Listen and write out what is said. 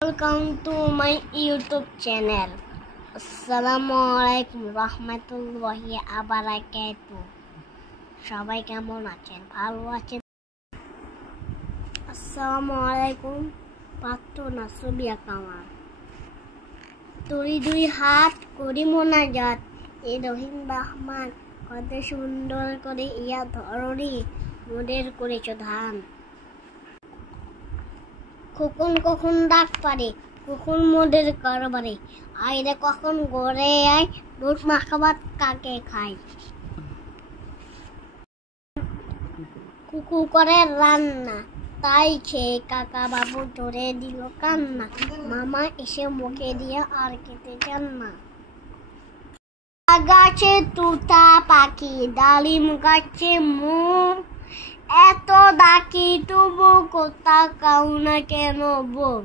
Welcome to my YouTube channel. Assalamualaikum warahmatullahi wabarakatuh. সবাই কেমন আছেন? ভালো আছেন? আসসালামুয়ালাইকুম। প্রার্থনা ছবি আঁকা আমার। তুই দুই হাত করি মোনাজাত, এ রহিম রহমান কত সুন্দর করে ইয়া ধরনি মোদের করেছ ধান। কখন কখন ডাক পারে, কখন মোদের কারবারে, আইরে কখন গড়ে আয় দুধ মাখাবাত কাকে খায়। কুকু করে রান্না, তাই খেয়ে কাকা বাবু ধরে দিল কান্না। মামা এসে মুখে দিয়ে আর খেতে চান না। গাছে তুতা পাখি, ডালিম গাছে মুখ, এত ডাকি তবু কোথা কাউ না কেন বউ।